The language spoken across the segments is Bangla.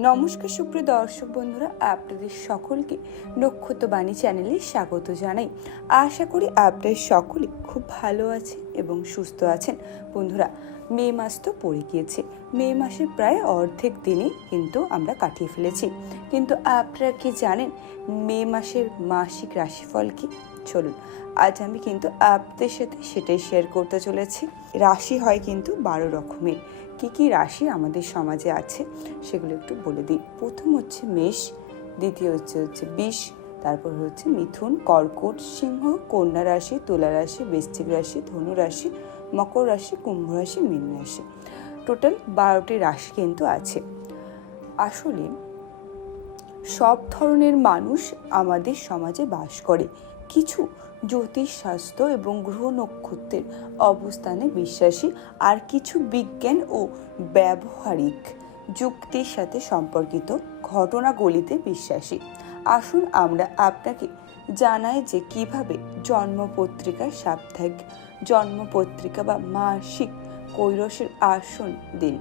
নমস্কার, সুপ্রিয় দর্শক বন্ধুরা, আপনাদের সকলকে নক্ষত্রবাণী চ্যানেলে স্বাগত জানাই। আশা করি আপনাদের সকলে খুব ভালো আছেন এবং সুস্থ আছেন। বন্ধুরা, মে মাস তো পড়ে গিয়েছে। মে মাসের প্রায় অর্ধেক দিনই কিন্তু আমরা কাটিয়ে ফেলেছি। কিন্তু আপনারা কি জানেন, মে মাসের মাসিক রাশিফল কি? চলুন, আজ আমি কিন্তু আপনাদের সাথে সেটাই শেয়ার করতে চলেছি। রাশি হয় কিন্তু বারো রকমের। কি কি রাশি আমাদের সমাজে আছে সেগুলো একটু বলে দিই। প্রথম হচ্ছে মেষ, দ্বিতীয় হচ্ছে হচ্ছে বিষ, তারপর হচ্ছে মিথুন, কর্কট, সিংহ, কন্যা রাশি, তুলা রাশি, বৃশ্চিক রাশি, ধনু রাশি, মকর রাশি, কুম্ভ রাশি, মীন রাশি। টোটাল বারোটি রাশি কিন্তু আছে। আসলে সব ধরনের মানুষ আমাদের সমাজে বাস করে। কিছু জ্যোতিষ শাস্ত্র এবং গ্রহ নক্ষত্রের অবস্থানে বিশ্বাসী আর কিছু বিজ্ঞান ও ব্যবহারিক যুক্তির সাথে সম্পর্কিত ঘটনাগুলিতে বিশ্বাসী। আসুন আমরা আপনাকে জানাই যে কীভাবে জন্মপত্রিকার সাপ্তাহিক জন্মপত্রিকা বা মাসিক কৈরসের আসন দিন।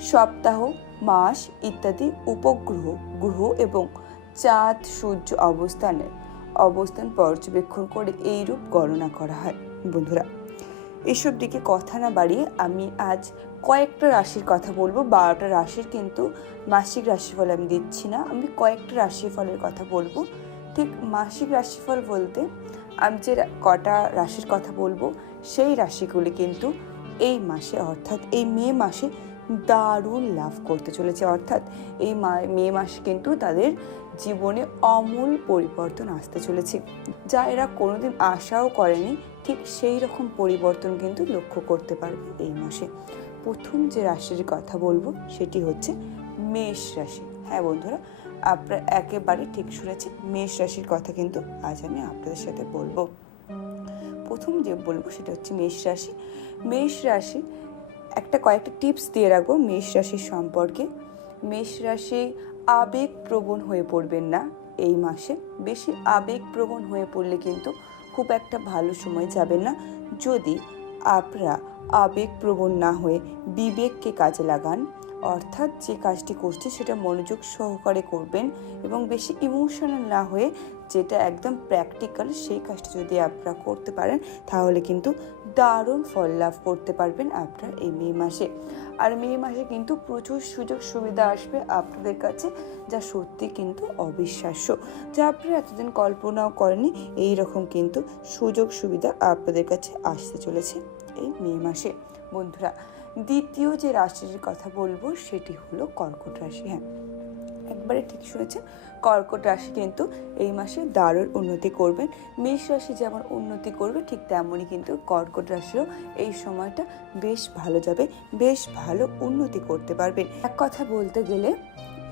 সপ্তাহ, মাস ইত্যাদি, উপগ্রহ, গ্রহ এবং চাঁদ সূর্য অবস্থানের অবস্থান পর্যবেক্ষণ করে এইরূপ গণনা করা হয়। বন্ধুরা, এসব দিকে কথা না বাড়িয়ে আমি আজ কয়েকটা রাশির কথা বলব। বারোটা রাশির কিন্তু মাসিক রাশিফল আমি দিচ্ছি না, আমি কয়েকটা রাশিফলের কথা বলব। ঠিক মাসিক রাশিফল বলতে আমি যে কটা রাশির কথা বলব, সেই রাশিগুলি কিন্তু এই মাসে, অর্থাৎ এই মে মাসে দারুণ লাভ করতে চলেছে। অর্থাৎ এই মা- মে মাসে কিন্তু তাদের জীবনে অমূল পরিবর্তন আসতে চলেছে, যা এরা কোনোদিন আশাও করেনি, ঠিক সেই রকম পরিবর্তন কিন্তু লক্ষ্য করতে পারবে এই মাসে। প্রথম যে রাশির কথা বলব, সেটি হচ্ছে মেষ রাশি। হ্যাঁ বন্ধুরা, আপনারা একেবারে ঠিক শুনেছেন মেষ রাশির কথা কিন্তু আজ আমি আপনাদের সাথে বলব। প্রথম যে বলব, সেটা হচ্ছে মেষ রাশি। মেষ রাশি, একটা কয়েকটা টিপস দিয়ে রাখব মেষ রাশির সম্পর্কে। মেষ রাশি আবেগপ্রবণ হয়ে পড়বেন না। এই মাসে বেশি আবেগপ্রবণ হয়ে পড়লে কিন্তু খুব একটা ভালো সময় যাবে না। যদি আপনারা আবেগপ্রবণ না হয়ে বিবেককে কাজে লাগান অর্থাৎ যে কাজটি করছে সেটা মনোযোগ সহকারে করবেন এবং বেশি ইমোশনাল না হয়ে যেটা একদম প্র্যাকটিক্যাল সেই কাজটি যদি আপনারা করতে পারেন, তাহলে কিন্তু দারুণ ফল লাভ করতে পারবেন আপনার এই মে মাসে। আর মে মাসে কিন্তু প্রচুর সুযোগ সুবিধা আসবে আপনাদের কাছে, যা সত্যি কিন্তু অবিশ্বাস্য। যা আপনারা এতদিন কল্পনাও করেনি এই রকম কিন্তু সুযোগ সুবিধা আপনাদের কাছে আসতে চলেছে এই মে মাসে। বন্ধুরা দ্বিতীয় যে রাশির কথা বলব, সেটি হলো কর্কট রাশি। হ্যাঁ একবারে ঠিক শুনেছেন? কর্কট রাশি কিন্তু এই মাসে দারুণ উন্নতি করবেন। মেষ রাশি যেমন উন্নতি করবে, ঠিক তেমনই কিন্তু কর্কট রাশিও এই সময়টা বেশ ভালো যাবে, বেশ ভালো উন্নতি করতে পারবেন। এক কথা বলতে গেলে,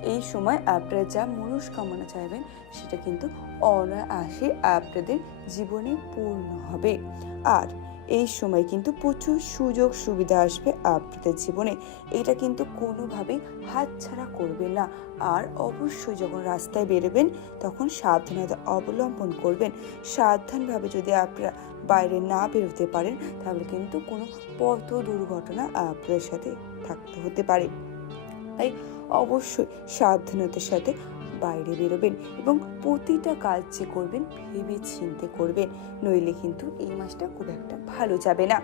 এই সময় আপনারা যা মনস্কামনা চাইবেন, সেটা কিন্তু অনায়াসে আপনাদের জীবনে পূর্ণ হবে। আর এই সময় কিন্তু প্রচুর সুযোগ সুবিধা আসবে আপনাদের জীবনে। এটা কিন্তু কোনোভাবেই হাতছাড়া করবেন না। আর অবশ্যই যখন রাস্তায় বেরোবেন, তখন সাবধানতা অবলম্বন করবেন। সাবধানভাবে যদি আপনারা বাইরে না বেরোতে পারেন, তাহলে কিন্তু কোনো পথ দুর্ঘটনা আপনাদের সাথে থাকতে হতে পারে। তাই অবশ্যই সাবধানতার সাথে বাইরে বেরোবেন এবং প্রতিটা কাজ যে করবেন ভেবে চিনতে করবেন। নইলে কিন্তু এই মাসটা খুব একটা ভালো যাবে না।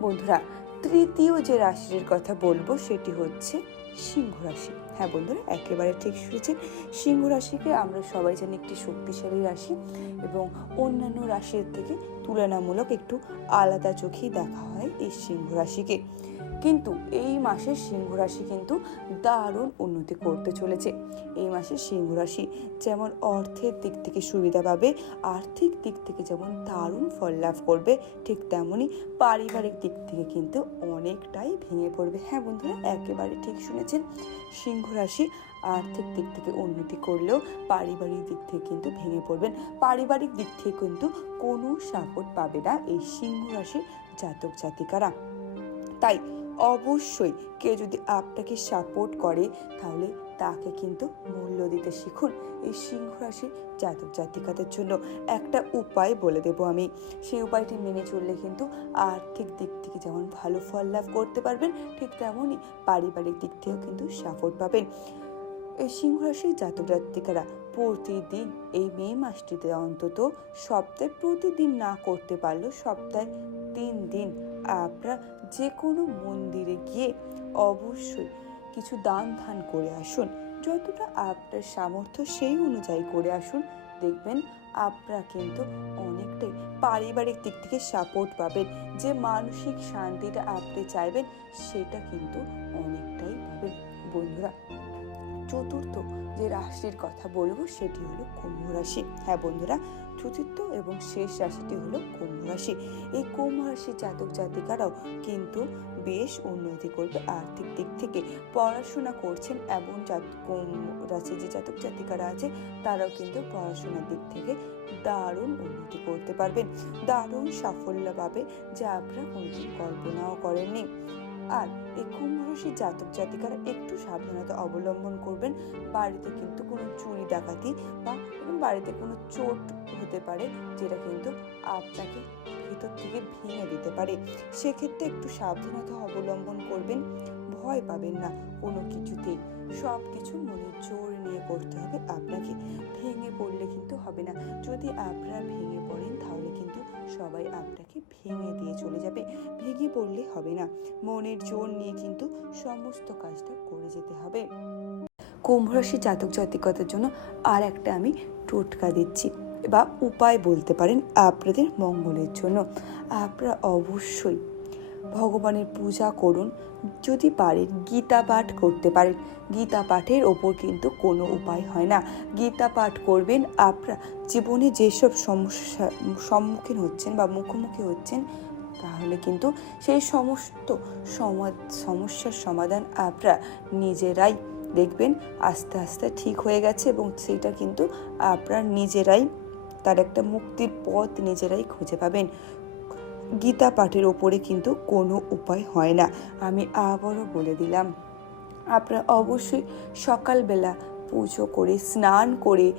বন্ধুরা, তৃতীয় যে রাশির কথা বলব সেটি হচ্ছে সিংহ রাশি। হ্যাঁ বন্ধুরা, একেবারে ঠিক শুনেছেন। সিংহ রাশিকে আমরা সবাই জানি একটি শক্তিশালী রাশি এবং অন্যান্য রাশির থেকে তুলনামূলক একটু আলাদা চোখেই দেখা হয় এই সিংহ রাশিকে। কিন্তু এই মাসে সিংহ রাশি কিন্তু দারুণ উন্নতি করতে চলেছে। এই মাসে সিংহ রাশি যেমন অর্থের দিক থেকে সুবিধা পাবে, আর্থিক দিক থেকে যেমন দারুণ ফল লাভ করবে, ঠিক তেমনই পারিবারিক দিক থেকে কিন্তু অনেকটাই ভেঙে পড়বে। হ্যাঁ বন্ধুরা, একেবারে ঠিক শুনেছেন সিংহ রাশি আর্থিক দিক থেকে উন্নতি করলেও পারিবারিক দিক থেকে কিন্তু ভেঙে পড়বেন। পারিবারিক দিক থেকে কিন্তু কোনো সাপোর্ট পাবে না এই সিংহ রাশির জাতক জাতিকারা। তাই অবশ্যই কেউ যদি আপনাকে সাপোর্ট করে তাহলে তাকে কিন্তু মূল্য দিতে শিখুন এই সিংহ রাশি জাতক জাতিকাদের জন্য। একটা উপায় বলে দেব আমি। সেই উপায়টি মেনে চললে কিন্তু আর্থিক দিক থেকে যেমন ভালো ফল লাভ করতে পারবেন, ঠিক তেমনই পারিবারিক দিক থেকেও কিন্তু সাপোর্ট পাবেন। এই সিংহ রাশির জাতক জাতিকারা প্রতিদিন এই মে মাসটিতে অন্তত সপ্তাহে প্রতিদিন না করতে পারলেও সপ্তাহে তিন দিন আপনারা যে কোনো মন্দিরে গিয়ে অবশ্যই কিছু দান ধান করে আসুন। যতটা আপনার সামর্থ্য সেই অনুযায়ী করে আসুন। দেখবেন আপনারা কিন্তু অনেকটাই পারিবারিক দিক থেকে সাপোর্ট পাবেন। যে মানসিক শান্তিটা আপনি চাইবেন, সেটা কিন্তু অনেকটাই পাবেন। বন্ধুরা চতুর্থ যে রাশির কথা বলব সেটি হলো কুম্ভ রাশি। হ্যাঁ বন্ধুরা, চতুর্থ এবং শেষ রাশিটি হলো কুম্ভ রাশি। এই কুম্ভ রাশির জাতক জাতিকারাও কিন্তু বেশ উন্নতি করবে আর্থিক দিক থেকে। পড়াশোনা করছেন এবং কুম্ভ রাশির যে জাতক জাতিকারা আছে, তারাও কিন্তু পড়াশোনার দিক থেকে দারুণ উন্নতি করতে পারবেন। দারুণ সাফল্য পাবে যা আপনারা কল্পনাও করেননি। আর এই কুম্ভরাশি জাতক জাতিকারা একটু সাবধানতা অবলম্বন করবেন। বাড়িতে কিন্তু কোনো চুরি ডাকাতি বা বাড়িতে কোনো চোট হতে পারে, যেটা কিন্তু আপনাকে ভিতর থেকে ভেঙে দিতে পারে। সেক্ষেত্রে একটু সাবধানতা অবলম্বন করবেন, ভয় পাবেন না কোনো কিছুতেই। সব কিছু মনের হবে আপনাকে ভেঙে পড়লে কিন্তু হবে না। যদি আপনারা ভেঙে পড়েন, তাহলে কিন্তু সবাই আপনাকে ভেঙে দিয়ে চলে যাবে। ভেঙে পড়লে হবে না। মনের জোর নিয়ে কিন্তু সমস্ত কাজটা করে যেতে হবে। কুম্ভ রাশি জাতক জাতিকতার জন্য আর একটা আমি টোটকা দিচ্ছি বা উপায় বলতে পারেন আপনাদের মঙ্গলের জন্য। আপনারা অবশ্যই ভগবানের পূজা করুন, যদি পারেন গীতা পাঠ করতে পারেন। গীতা পাঠের ওপর কিন্তু কোনো উপায় হয় না। গীতা পাঠ করবেন, আপনারা জীবনে যেসব সমস্যা, সম্মুখীন হচ্ছেন বা মুখোমুখি হচ্ছেন, তাহলে কিন্তু সেই সমস্ত সমা- সমস্যার সমাধান আপনারা নিজেরাই দেখবেন। আস্তে আস্তে ঠিক হয়ে গেছে এবং সেটা কিন্তু আপনারা নিজেরাই, তার একটা মুক্তির পথ নিজেরাই খুঁজে পাবেন। গীতা পাঠের ওপরে কিন্তু কোনো উপায় হয় না। আমি আবারও বলে দিলাম, আপনারা অবশ্যই সকালবেলা পুজো করে, স্নান করে,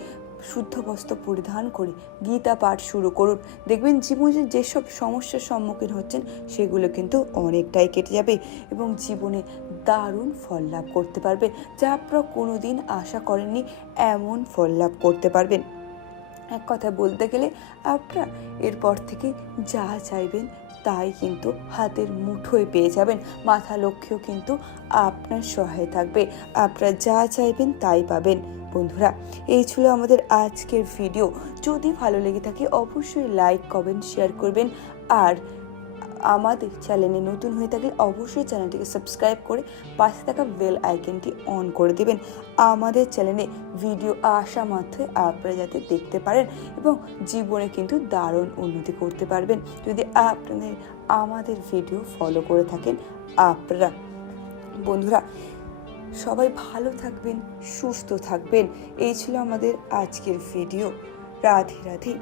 শুদ্ধ বস্ত্র পরিধান করে গীতা পাঠ শুরু করুন। দেখবেন জীবনে যেসব সমস্যার সম্মুখীন হচ্ছেন, সেগুলো কিন্তু অনেকটাই কেটে যাবে এবং জীবনে দারুণ ফল লাভ করতে পারবে যা আপনারা কোনো দিন আশা করেননি, এমন ফল লাভ করতে পারবেন। এক কথা বলতে গেলে আপনারা এরপর থেকে যা চাইবেন তাই কিন্তু হাতের মুঠোয় পেয়ে যাবেন। মাথা লক্ষ্যেও কিন্তু আপনার সহায় থাকবে। আপনারা যা চাইবেন তাই পাবেন। বন্ধুরা, এই ছিল আমাদের আজকের ভিডিও। যদি ভালো লেগে থাকে অবশ্যই লাইক, কমেন্ট, শেয়ার করবেন। আর আমাদের চ্যানেলে নতুন হয়ে থাকলে অবশ্যই চ্যানেলটিকে সাবস্ক্রাইব করে পাশে থাকা বেল আইকনটি অন করে দেবেন। আমাদের চ্যানেলে ভিডিও আসা মাত্রই আপনারা যাতে দেখতে পারেন এবং জীবনে কিন্তু দারুণ উন্নতি করতে পারবেন। যদি আপনাদের, আমাদের ভিডিও ফলো করে থাকেন আপনারা। বন্ধুরা, সবাই ভালো থাকবেন, সুস্থ থাকবেন। এই ছিল আমাদের আজকের ভিডিও। রাধে রাধে।